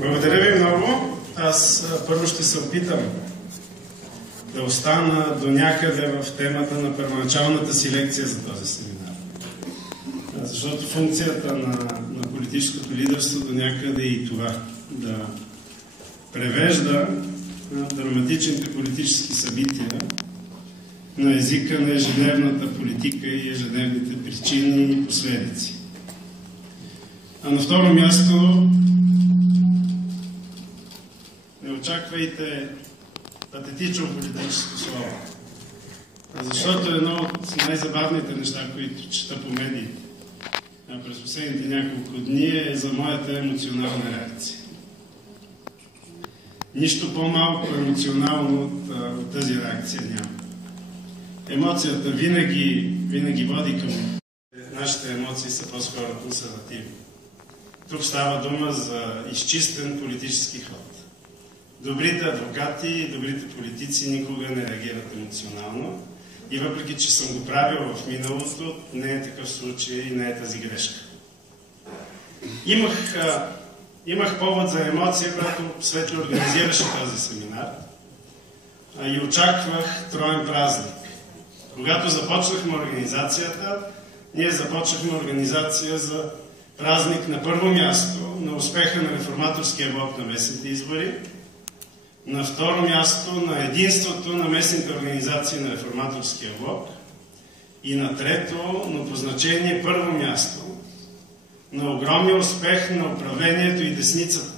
Благодаря ви много. Аз първо ще се опитам да остана до някъде в темата на първоначалната си лекция за този семинар. Защото функцията на политическото лидерство до някъде е и това – да превежда драматичните политически събития на езика на ежедневната политика и ежедневните причини и последици. А на второ място, не очаквайте патетично политическо слово, защото едно от най-забавните неща, които чета по медиите през последните няколко дни е за моята емоционална реакция. Нищо по-малко емоционално от тази реакция няма. Емоцията винаги води към... Нашите емоции са по-скоро консервативни. Тук става дума за изчистен политически ход. Добрите адвокати и добрите политици никога не реагират емоционално и въпреки, че съм го правил в миналото, не е такъв случай и не е тази грешка. Имах повод за емоция, когато Светли организираше този семинар и очаквах троен празник. Когато започнахме организацията, ние започнахме организация за празник на първо място на успеха на реформаторския блок на местните избори, на второ място на единството на местните организации на реформаторския блок и на трето, но по значение първо място, на огромния успех на управлението и десницата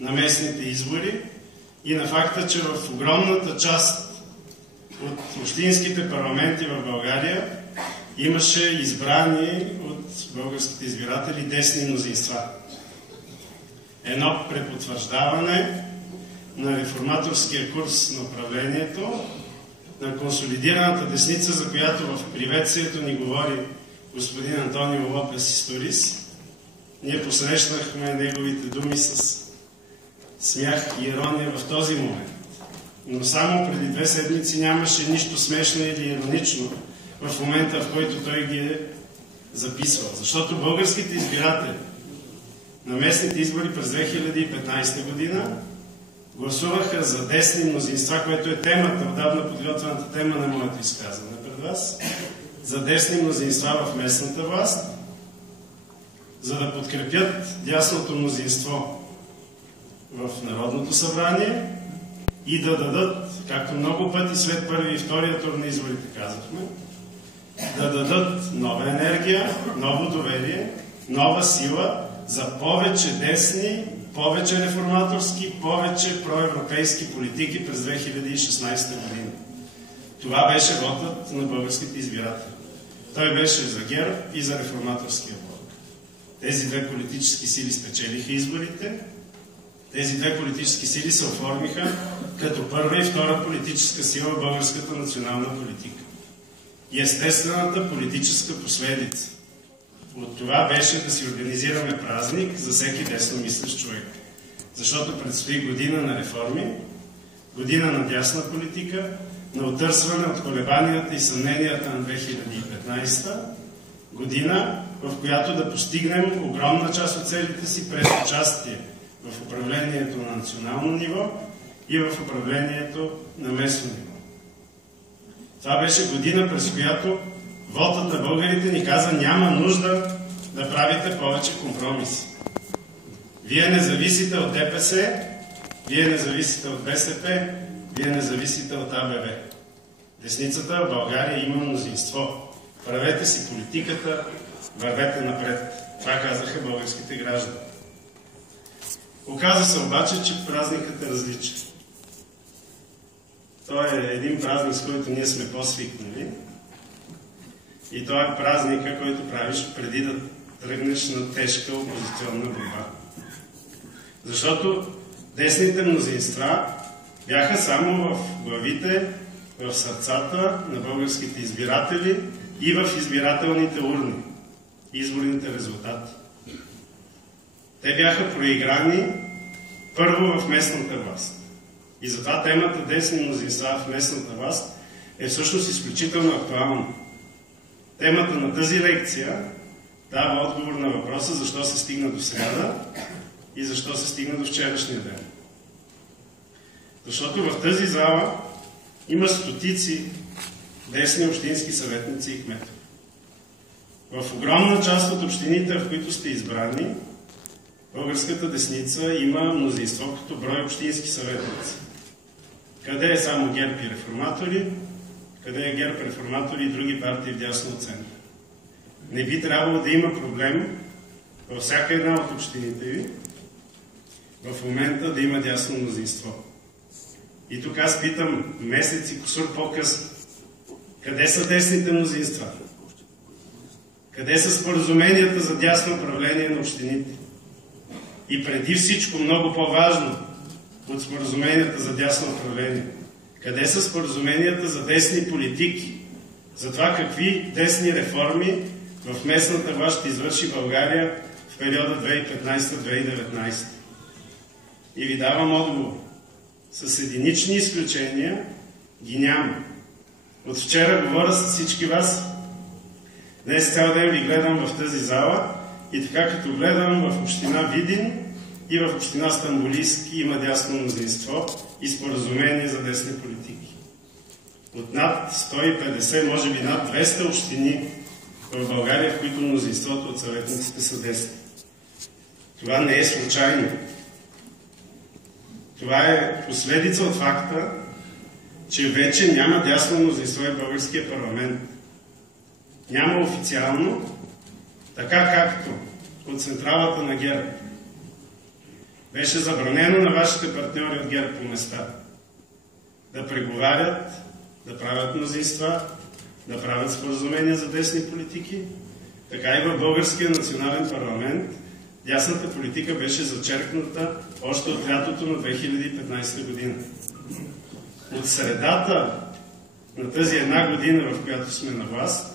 на местните избори и на факта, че в огромната част от общинските парламенти в България имаше избрани от българските избиратели десни мнозинства. Едно препотвърждаване на реформаторския курс на управлението, на консолидираната десница, за която в приветствието ни говори господин Антонио Лопес Историс. Ние посрещнахме неговите думи с смях и ирония в този момент. Но само преди 2 седмици нямаше нищо смешно или иронично в момента, в който той ги е записвал. Защото българските избиратели на местните избори през 2015 година гласуваха за десни мнозинства, което е темата, отдавна подготвената тема на моето изказване пред вас, за десни мнозинства в местната власт, за да подкрепят дясното мнозинство в Народното събрание и да дадат, както много пъти след първи и втория тур на изборите казахме, да дадат нова енергия, ново доверие, нова сила за повече десни, повече реформаторски, повече проевропейски политики през 2016 година. Това беше вотът на българските избиратели. Той беше за ГЕРБ и за реформаторския блок. Тези две политически сили спечелиха изборите. Тези две политически сили се оформиха като първа и втора политическа сила в българската национална политика. И естествената политическа последица от това беше да си организираме празник за всеки десно мислещ човек. Защото предстои година на реформи, година на дясна политика, на отърсване от колебанията и съмненията на 2015 година, в която да постигнем огромна част от целите си през участие в управлението на национално ниво и в управлението на местно ниво. Това беше година, през която вотът на българите ни каза: няма нужда да правите повече компромиси. Вие не зависите от ДПС, вие не зависите от БСП, вие не зависите от АБВ. Десницата в България има мнозинство. Правете си политиката, вървете напред. Това казаха българските граждани. Оказа се обаче, че празникът е различен. Той е един празник, с който ние сме по-свикнали. И той е празника, който правиш преди да тръгнеш на тежка опозиционна борба. Защото десните мнозинства бяха само в главите, в сърцата на българските избиратели и в избирателните урни, изборните резултати. Те бяха проиграни първо в местната власт. И затова темата десни мнозинства в местната власт е всъщност изключително актуална. Темата на тази лекция дава отговор на въпроса защо се стигна до сряда и защо се стигна до вчерашния ден. Защото в тази зала има стотици десни общински съветници и кметове. В огромна част от общините, в които сте избрани, българската десница има мнозинство като брой общински съветници. Къде е само ГЕРБ и реформатори, къде е ГЕРБ, реформатори и други партии в дясно от центъра. Не би трябвало да има проблем във всяка една от общините ви в момента да има дясно мнозинство. И тук аз питам месец и кусур по-късно. Къде са десните мнозинства? Къде са споразуменията за дясно управление на общините? И преди всичко, много по-важно от споразуменията за дясно управление, къде са споразуменията за десни политики? За това какви десни реформи в местната власт ще извърши България в периода 2015-2019? И ви давам отговор. С единични изключения ги няма. От вчера говоря с всички вас. Днес цял ден ви гледам в тази зала и така като гледам в община Видин и в община Стамболийски има дясно мнозинство и споразумение за десни политики. От над 150, може би над 200 общини в България, в които мнозинството от съветниците са десни. Това не е случайно. Това е последица от факта, че вече няма дясно мнозинство в българския парламент. Няма официално, така както от централата на ГЕРБ беше забранено на вашите партньори от ГЕРБ по места да преговарят, да правят мнозинства, да правят споразумения за десни политики, така и в българския национален парламент дясната политика беше зачеркната още от лятото на 2015 година. От средата на тази една година, в която сме на власт,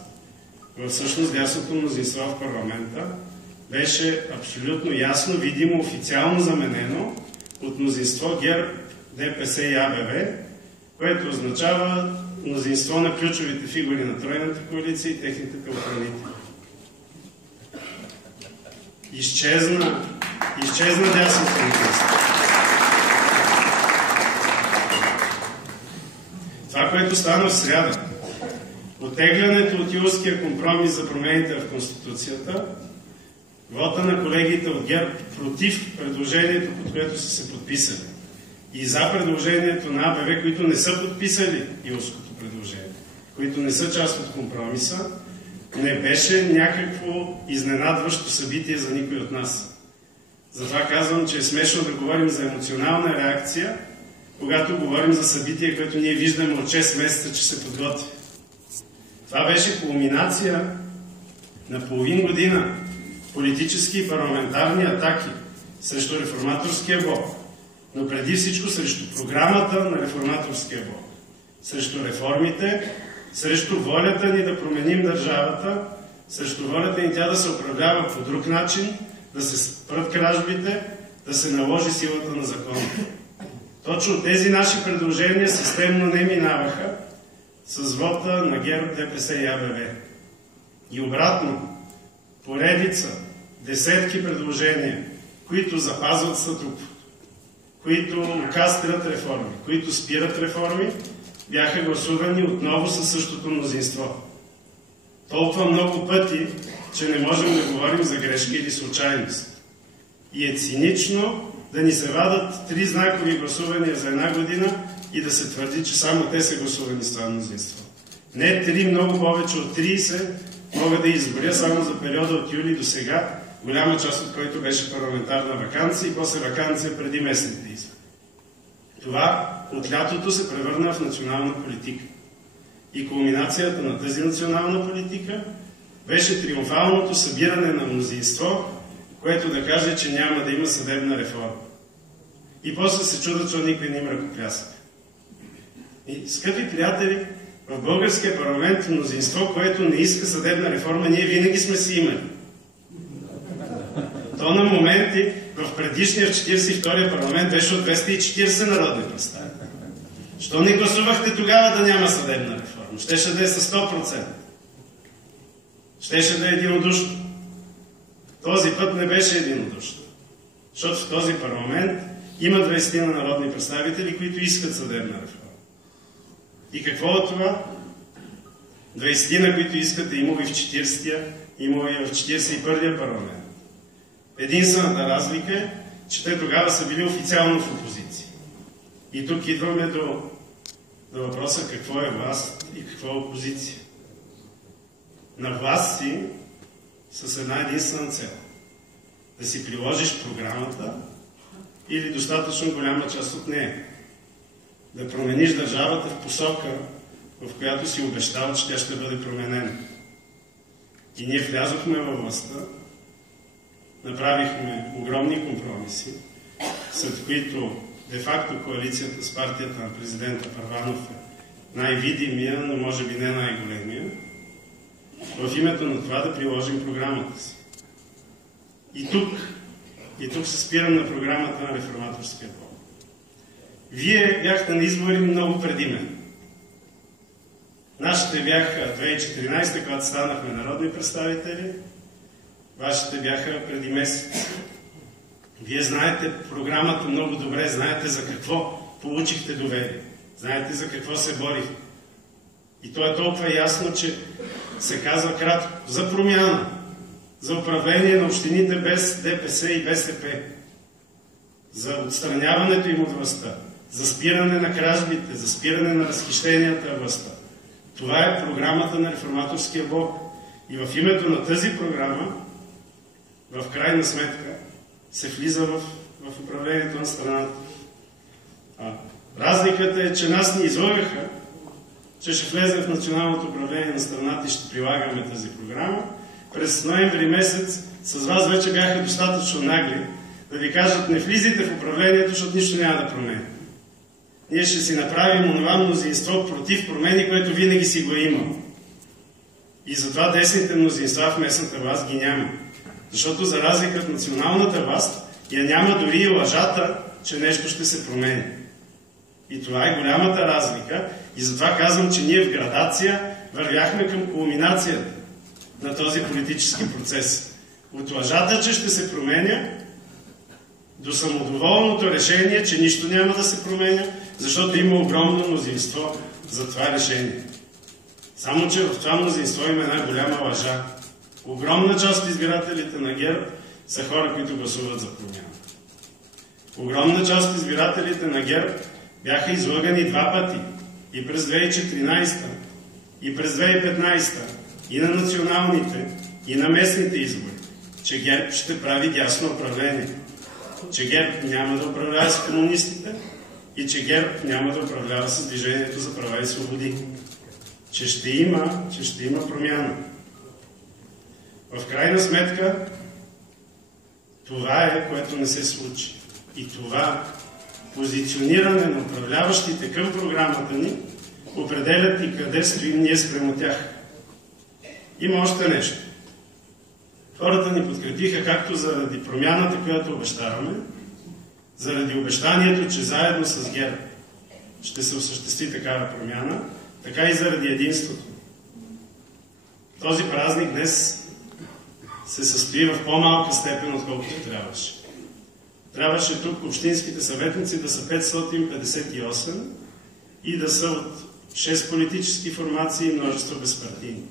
всъщност дясното мнозинство в парламента беше абсолютно ясно, видимо, официално заменено от мнозинство ГЕРБ, ДПС и АБВ, което означава мнозинство на ключовите фигури на тройната коалиция и техните телохранители. Изчезна дясното мнозинство. Това, което стана в сряда, оттеглянето от Юлския компромис за промените в Конституцията, вота на колегите от ГЕРБ против предложението, под което са се подписали, и за предложението на АБВ, които не са подписали Юлското предложение, които не са част от компромиса, не беше някакво изненадващо събитие за никой от нас. Затова казвам, че е смешно да говорим за емоционална реакция, когато говорим за събитие, което ние виждаме от 6 месеца, че се подготви. Това беше кулминация на половин година политически и парламентарни атаки срещу реформаторския блок, но преди всичко срещу програмата на реформаторския блок, срещу реформите, срещу волята ни да променим държавата, срещу волята ни тя да се управлява по друг начин, да се спрат кражбите, да се наложи силата на закона. Точно тези наши предложения системно не минаваха с вота на ГЕРБ, ДПС и АБВ. И обратно, поредица, десетки предложения, които запазват статуквото, които кастрят реформи, които спират реформи, бяха гласувани отново със същото мнозинство. Толкова много пъти, че не можем да говорим за грешка или случайност. И е цинично да ни се вадат 3 знакови гласувания за една година и да се твърди, че само те са гласувани с това мнозинство. Не 3, много повече от 30 мога да изборя само за периода от юли до сега, голяма част от който беше парламентарна ваканция и после ваканция преди местните избори. Това от лятото се превърна в национална политика. И кулминацията на тази национална политика беше триумфалното събиране на мнозинство, което да каже, че няма да има съдебна реформа. И после се чудят, че никой не им ръкопляска. И, скъпи приятели, в българския парламент мнозинство, което не иска съдебна реформа, ние винаги сме си имали. То на моменти в предишния, в 42-я парламент беше от 240 народни представители. Що не гласувахте тогава да няма съдебна реформа? Щеше да е с 100%. Щеше да е единодушно. Този път не беше единодушно. Защото в този парламент има 20 народни представители, които искат съдебна реформа. И какво от това? 20, които искат, имало и в 40-я, имало и в 41-я парламент. Единствената разлика е, че те тогава са били официално в опозиция. И тук идваме до въпроса какво е власт и какво е опозиция. На власт си с една единствена цел. Да си приложиш програмата или достатъчно голяма част от нея. Да промениш държавата в посока, в която си обещал, че тя ще бъде променена. И ние влязохме във властта, направихме огромни компромиси, след които де-факто коалицията с партията на президента Първанов е най-видимия, но може би не най-големия, в името на това да приложим програмата си. И тук се спирам на програмата на Реформаторския блок. Вие бяхте на избори много преди мен. Нашите бяха 2014, когато станахме народни представители, вашите бяха преди месец. Вие знаете програмата много добре, знаете за какво получихте доверие, знаете за какво се борихте. И то е толкова ясно, че се казва кратко за промяна, за управление на общините без ДПС и БСП, за отстраняването им от властта, за спиране на кражбите, за спиране на разхищенията в властта. Това е програмата на Реформаторския блок. И в името на тази програма, в крайна сметка, се влиза в управлението на страната. Разликата е, че нас ни излъгаха, че ще влезем в националното управление на страната и ще прилагаме тази програма. През ноември месец с вас вече бяха достатъчно нагли да ви кажат: не влизайте в управлението, защото нищо няма да промени. Ние ще си направим онова мнозинство против промени, което винаги си го е имал. И затова десните мнозинства в местната власт ги няма. Защото за разлика в националната власт я няма дори и лъжата, че нещо ще се промени. И това е голямата разлика. И затова казвам, че ние в градация вървяхме към кулминацията на този политически процес. От лъжата, че ще се променя, до самодоволното решение, че нищо няма да се променя, защото има огромно мнозинство за това решение. Само че в това мнозинство има една голяма лъжа. Огромна част от избирателите на ГЕРБ са хора, които гласуват за промяна. Огромна част от избирателите на ГЕРБ бяха излъгани два пъти. И през 2014, и през 2015, и на националните, и на местните избори, че ГЕРБ ще прави дясно управление. Че ГЕРБ няма да управлява с комунистите и че ГЕРБ няма да управлява с Движението за права и свободи. Че ще има промяна. В крайна сметка, това е, което не се случи. И това позициониране на управляващите към програмата ни определят и къде стоим ние спрямо тях. Има още нещо. Хората ни подкрепиха както заради промяната, която обещаваме, заради обещанието, че заедно с ГЕРБ ще се осъществи такава промяна, така и заради единството. Този празник днес се състои в по-малка степен, отколкото трябваше. Трябваше тук общинските съветници да са 558 и да са от 6 политически формации и множество безпартийни.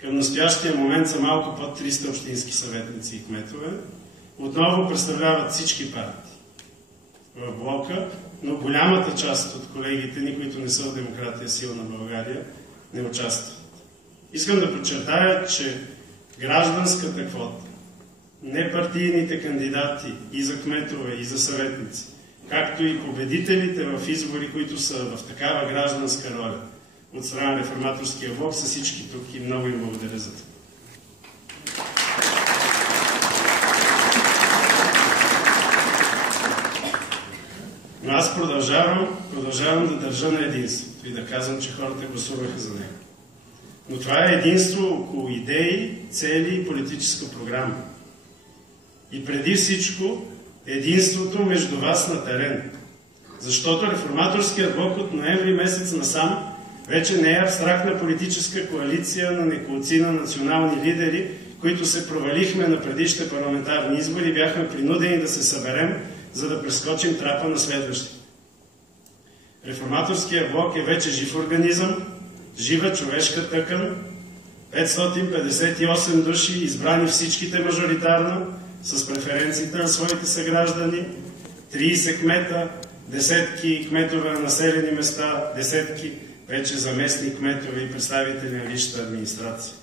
Към настоящия момент са малко под 300 общински съветници и кметове. Отново представляват всички партии в блока, но голямата част от колегите ни, които не са от Демократия силна България, не участват. Искам да подчертая, че гражданската квота, непартийните кандидати и за кметове, и за съветници, както и победителите в избори, които са в такава гражданска роля от страна на Реформаторския блок, са всички тук и много им благодаря за това. Но аз продължавам да държа на единството и да казвам, че хората гласуваха за него. Но това е единство около идеи, цели и политическа програма. И преди всичко единството между вас на терен. Защото Реформаторският блок от ноември месец насам вече не е абстрактна политическа коалиция на неколцина национални лидери, които се провалихме на предишните парламентарни избори, бяхме принудени да се съберем, за да прескочим трапа на следващите. Реформаторския блок е вече жив организъм, жива човешка тъкан, 558 души, избрани всичките мажоритарно, с преференциите на своите съграждани, 30 кмета, десетки кметове на населени места, десетки вече заместни кметове и представители на висшата администрация.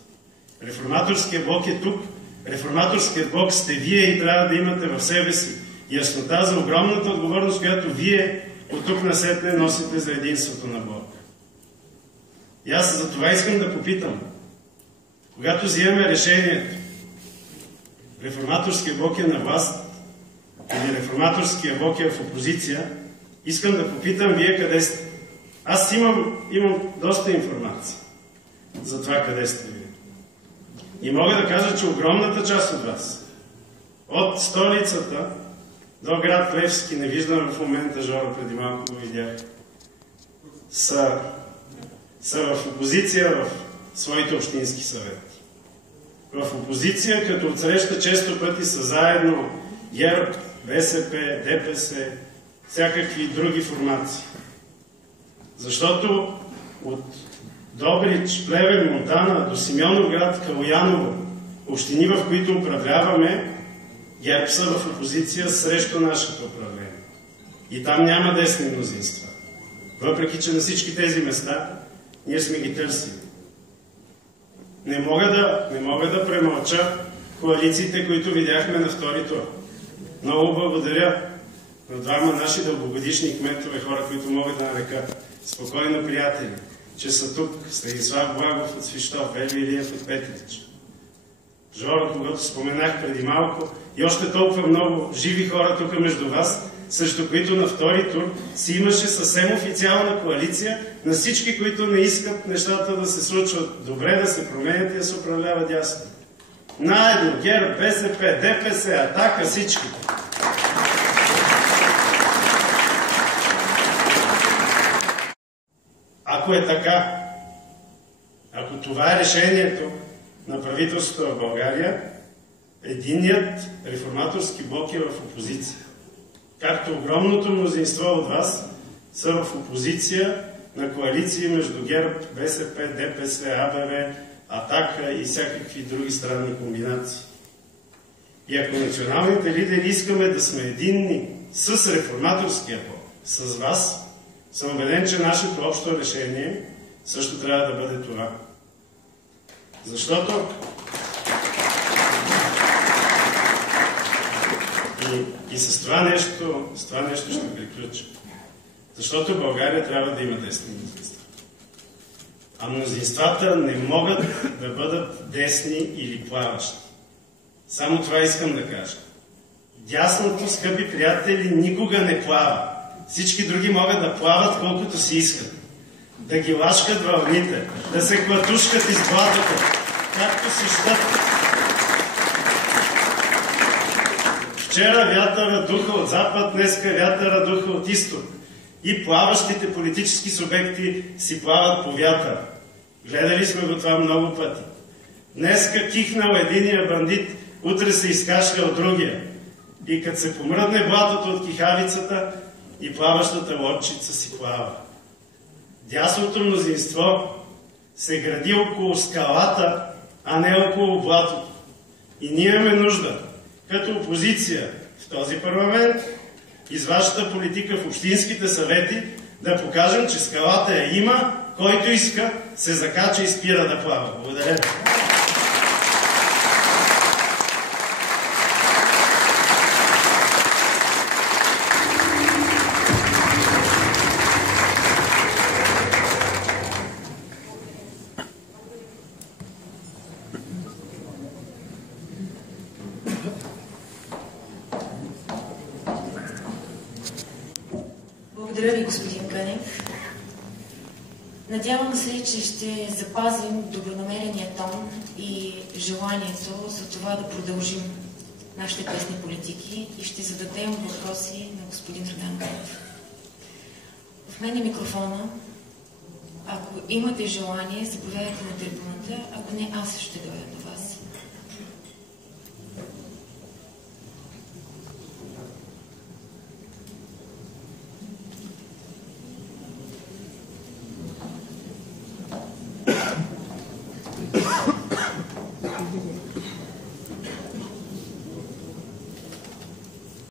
Реформаторският блок е тук. Реформаторският блок сте вие и трябва да имате в себе си яснота за огромната отговорност, която вие от тук насетне носите за единството на блок. И аз за това искам да попитам. Когато взимаме решението, реформаторския блок е на власт или реформаторския блок е в опозиция, искам да попитам вие къде сте. Аз имам доста информация за това къде сте вие. И мога да кажа, че огромната част от вас, от столицата до град Левски, не виждам в момента Жора, преди малко го видях, са в опозиция в своите общински съвети. В опозиция, като отсреща често пъти са заедно ГЕРБ, БСП, ДПС, всякакви други формации. Защото от Добрич, Плевен, Монтана до Симеоновград, Калояново, общини, в които управляваме, ГЕРБ са в опозиция срещу нашето управление. И там няма десни мнозинства. Въпреки че на всички тези места ние сме ги търсили. Не мога да премълча коалициите, които видяхме на втори тур. Много благодаря на двама наши дългогодишни кметове, хора, които могат да нарека спокойно приятели, че са тук. Станислав Благов от Свищов, Елю Илиев от Петрич, Жоро, когато споменах преди малко, и още толкова много живи хора тук между вас, срещу които на втори тур си имаше съвсем официална коалиция на всички, които не искат нещата да се случват добре, да се променят и да се управлява дясно. Наедно, ГЕРБ, БСП, ДПС, Атака, всички. Ако е така, ако това е решението на правителството в България, единият реформаторски блок е в опозиция. Както огромното мнозинство от вас са в опозиция на коалиции между ГЕРБ, БСП, ДПС, АБВ, Атака и всякакви други странни комбинации. И ако националните лидери искаме да сме единни с реформаторския блок, с вас, съм убеден, че нашето общо решение също трябва да бъде това. Защото и с това нещо ще приключа. Защото България трябва да има десни мнозинства. А мнозинствата не могат да бъдат десни или плаващи. Само това искам да кажа. Дясното, скъпи приятели, никога не плава. Всички други могат да плават колкото си искат. Да ги лашкат вълните, да се клатушкат из блатото, както си щат. Вчера вятъра духа от запад, днеска вятъра духа от изток. И плаващите политически субекти си плават по вятъра. Гледали сме го това много пъти. Днеска кихнал единия бандит, утре се изкашлял другия. И като се помръдне блатото от кихавицата, и плаващата лодчица си плава. Дясното мнозинство се гради около скалата, а не около блатото. И ние имаме нужда, като опозиция в този парламент и с вашата политика в общинските съвети, да покажем, че скалата я има, който иска, се закача и спира да плава. Благодаря. Благодаря ви, господин Кънев. Надявам се, че ще запазим добронамерения тон и желанието за това да продължим нашите тесни политики и ще зададем въпроси на господин Радан Кънев. В мен е микрофона. Ако имате желание, заповядайте на трибуната. Ако не, аз ще дойда.